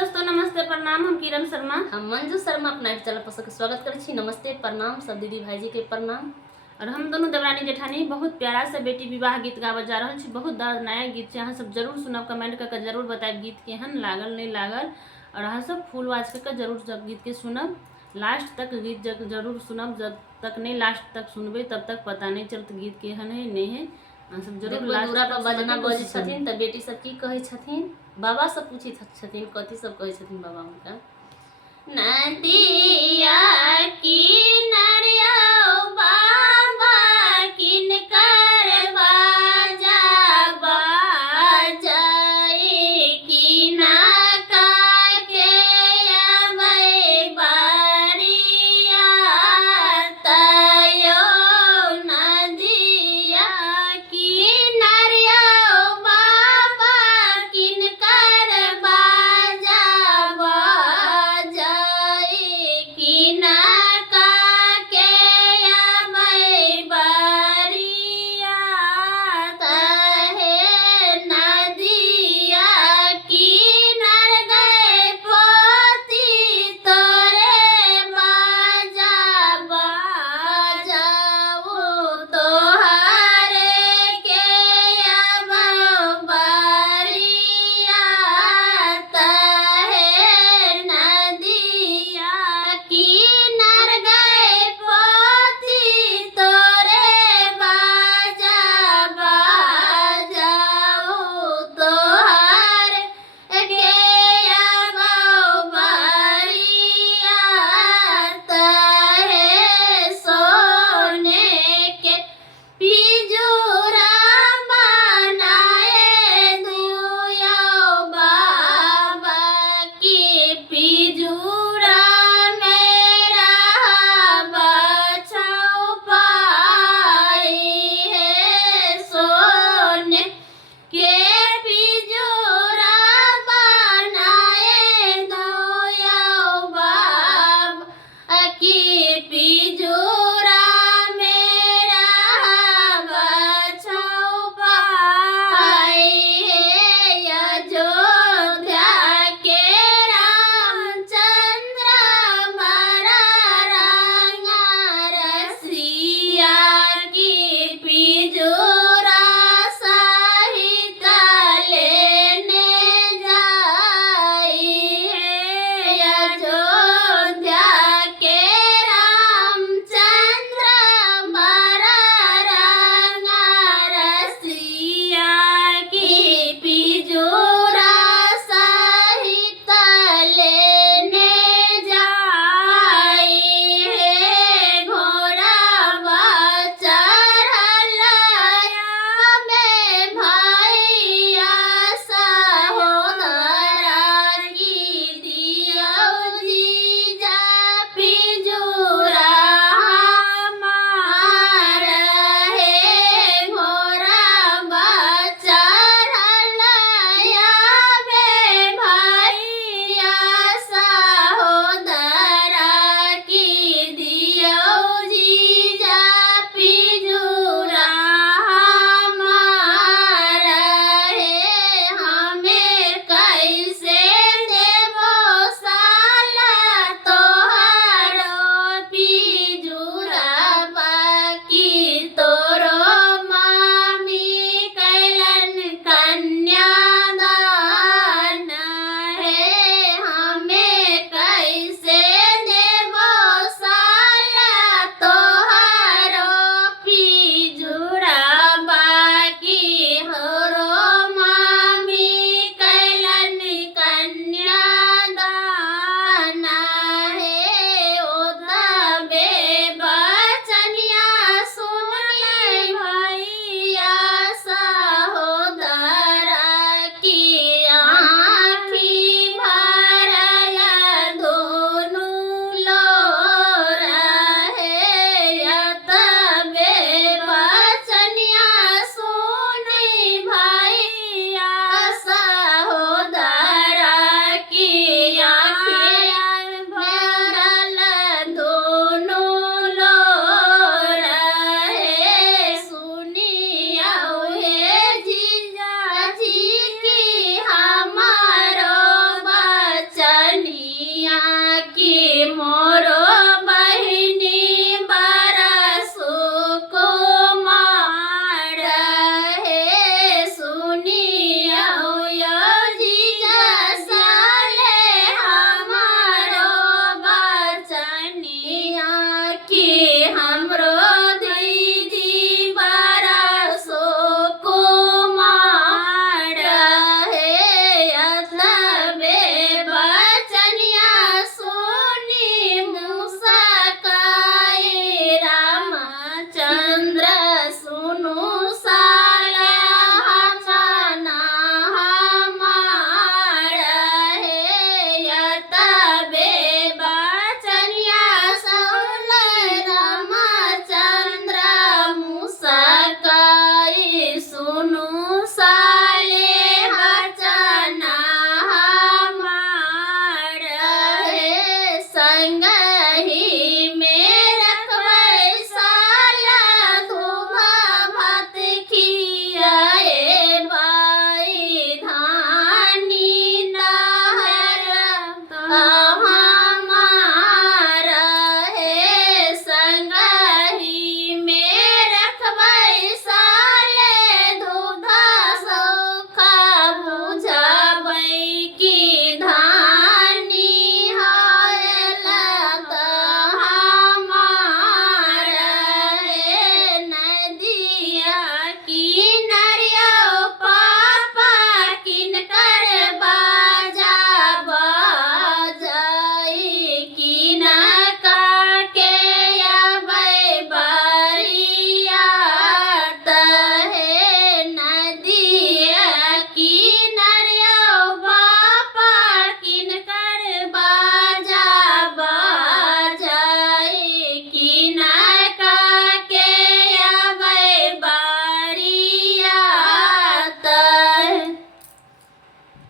दोस्तों, नमस्ते प्रणाम। हम किरण शर्मा, हम मंजू शर्मा अपना चैनल पर सबके स्वागत करै छी। नमस्ते प्रणाम सब दीदी भाईजी के प्रणाम। और हम दोनों देवरानी जेठानी बहुत प्यारा से बेटी विवाह गीत गाबऽ जा रहल छी। बहुत दर्दनायक गीत छै, अहाँ सब जरूर सुनब। कमेंट करके जरूर बताएब गीत केहन लागल नहीं लागल। और अहाँ सब फुल वॉच करके जरूर सब गीत के सुनब, लास्ट तक गीत जरूर सुनब। जब तक नहीं लास्ट तक सुनबे तब तक पता नहीं चलत गीत केहन है नहीं है। अहाँ सब जरूर देखो लास्ट दूरा तक पर सुनबै बजना के बजै कोशिश छथिन करब। त बेटी सब की कहै छथिन, बाबा सब पूछी छथिन कथी सब कहै छथिन बाबा हुनका। नदिया की